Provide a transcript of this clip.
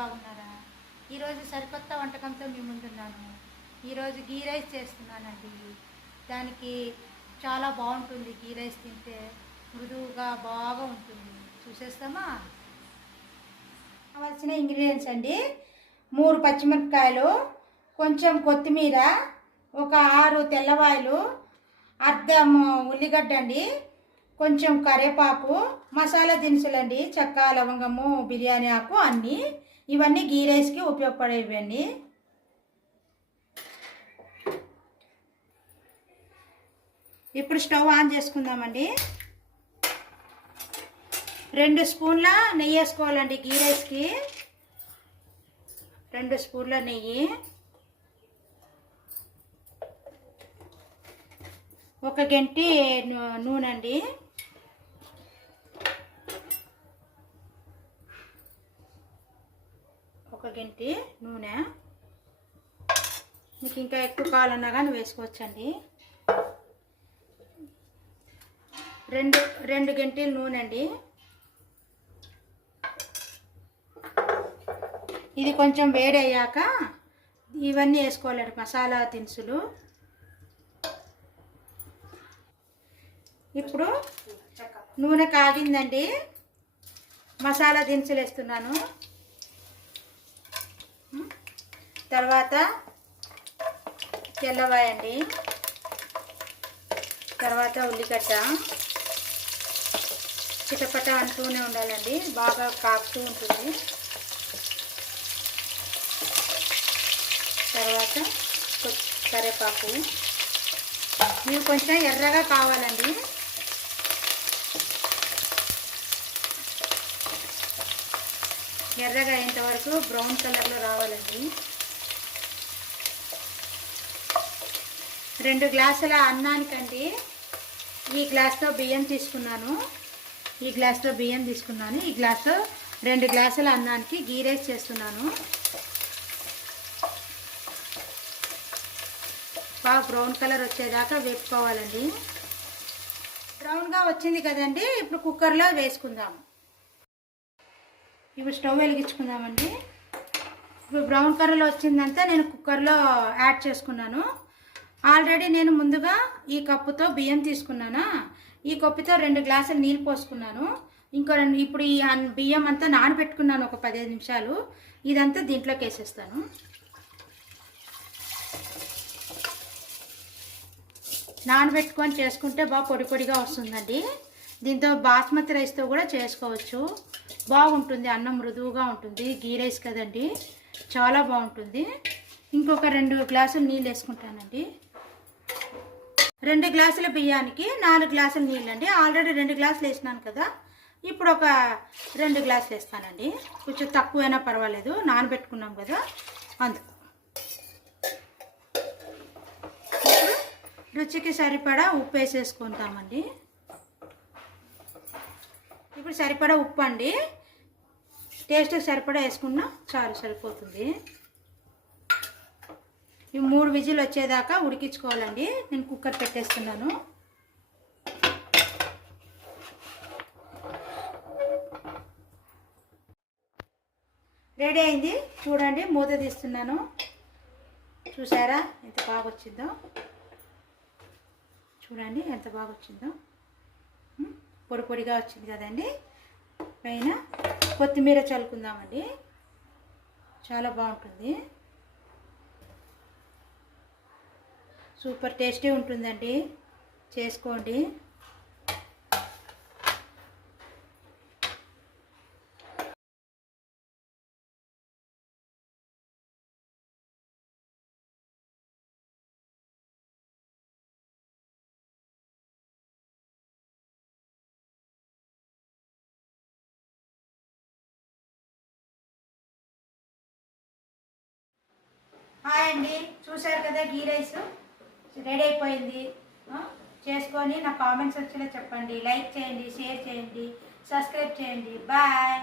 బాగున్నారా ఈరోజు సరికొత్త వంటకంతో మీ ముందున్నాను. ఈరోజు గీ రైస్ చేస్తున్నానండి. దానికి చాలా బాగుంటుంది గీ రైస్ తింటే. మృదువుగా బాగా ఉంటుంది. చూసేస్తామా? కావాల్సిన ఇంగ్రీడియంట్స్ అండి. మూడు పచ్చిమిరపకాయలు కొంచెం కొత్తిమీర ఒక ఆరు తెల్లవాయలు అర్ధం ఉల్లిగడ్డ అండి కొంచెం కరివేపాకు మసాలా దినుసులండి చెక్క లవంగము బిర్యానీ ఆకు అన్నీ. ఇవన్నీ గీ రైస్కి ఉపయోగపడేవండి ఇప్పుడు స్టవ్ ఆన్ చేసుకుందామండి. రెండు స్పూన్ల నెయ్యి వేసుకోవాలండి గీ రైస్కి రెండు స్పూన్ల నెయ్యి. ఒక గంటి నూ- నూనె అండి ఒక గంటి నూనె. మీకు ఇంకా ఎక్కువ కావాలన్నా కానీ వేసుకోవచ్చండి. రెండు రెండు గంటలు నూనె అండి. ఇది కొంచెం వేడయ్యాక ఇవన్నీ వేసుకోవాలండి మసాలా దినుసులు. ఇప్పుడు నూనె కాగిందండి. మసాలా దినుసులు వేస్తున్నాను. తర్వాత తెల్లవాయండి తర్వాత ఉల్లిగడ్డ. చిటపట అంటూనే ఉండాలండి. బాగా కాపుతూ ఉంటుంది. తర్వాత కరేపాకు మీరు కొంచెం ఎర్రగా కావాలండి. ఎర్రగా అయ్యేంత వరకు బ్రౌన్ కలర్లో రావాలండి. రెండు గ్లాసుల అన్నానికండి. ఈ గ్లాస్తో బియ్యం తీసుకున్నాను. ఈ గ్లాస్తో బియ్యం తీసుకున్నాను. ఈ గ్లాస్తో రెండు గ్లాసుల అన్నానికి గీ రైస్ చేస్తున్నాను. బాగా బ్రౌన్ కలర్ వచ్చేదాకా వేపుకోవాలండి. బ్రౌన్గా వచ్చింది కదండి. ఇప్పుడు కుక్కర్లో వేసుకుందాం. ఇప్పుడు స్టవ్ వెలిగించుకుందామండి. ఇప్పుడు బ్రౌన్ కలర్లో వచ్చిందంతా నేను కుక్కర్లో యాడ్ చేసుకున్నాను. ఆల్రెడీ నేను ముందుగా ఈ కప్పుతో బియ్యం తీసుకున్నానా? ఈ కప్పుతో రెండు గ్లాసులు నీళ్ళు పోసుకున్నాను. ఇంకో రెండు ఇప్పుడు ఈ బియ్యం అంతా నానబెట్టుకున్నాను ఒక పదిహేను నిమిషాలు. ఇదంతా దీంట్లోకి వేసేస్తాను. నానబెట్టుకొని చేసుకుంటే బాగా పొడి పొడిగా వస్తుందండి. దీంతో బాస్మతి రైస్తో కూడా చేసుకోవచ్చు. బాగుంటుంది అన్నం మృదువుగా ఉంటుంది. గీ రైస్ కదండి. చాలా బాగుంటుంది. ఇంకొక రెండు గ్లాసులు నీళ్ళు వేసుకుంటానండి. రెండు గ్లాసుల బియ్యానికి నాలుగు గ్లాసుల నీళ్ళు అండి ఆల్రెడీ రెండు గ్లాసులు వేసినాను కదా. ఇప్పుడు ఒక రెండు గ్లాసులు వేస్తానండి. కొంచెం తక్కువైనా పర్వాలేదు. నానబెట్టుకున్నాం కదా. అందుకు రుచికి సరిపడా ఉప్పు వేసేసుకుంటామండి. ఇప్పుడు సరిపడా ఉప్పు అండి టేస్ట్కి సరిపడా వేసుకున్నా చాలు సరిపోతుంది. ఈ మూడు విజిల్ వచ్చేదాకా ఉడికించుకోవాలండి. నేను కుక్కర్ పెట్టేస్తున్నాను. రెడీ అయింది. చూడండి మూత తీస్తున్నాను. చూసారా? ఎంత బాగా వచ్చిందో. చూడండి ఎంత బాగా వచ్చిందో. పొడి పొడిగా వచ్చింది కదండి. పైన కొత్తిమీర చల్లుకుందామండి. చాలా బాగుంటుంది. సూపర్ టేస్టీ ఉంటుందండి. చేసుకోండి. హాయ్ అండి. చూశారు కదా గీ రైస్? రెడీ అయిపోయింది. చేసుకొని నా కామెంట్స్ వచ్చేలా చెప్పండి. లైక్ చేయండి షేర్ చేయండి సబ్స్క్రైబ్ చేయండి. బాయ్.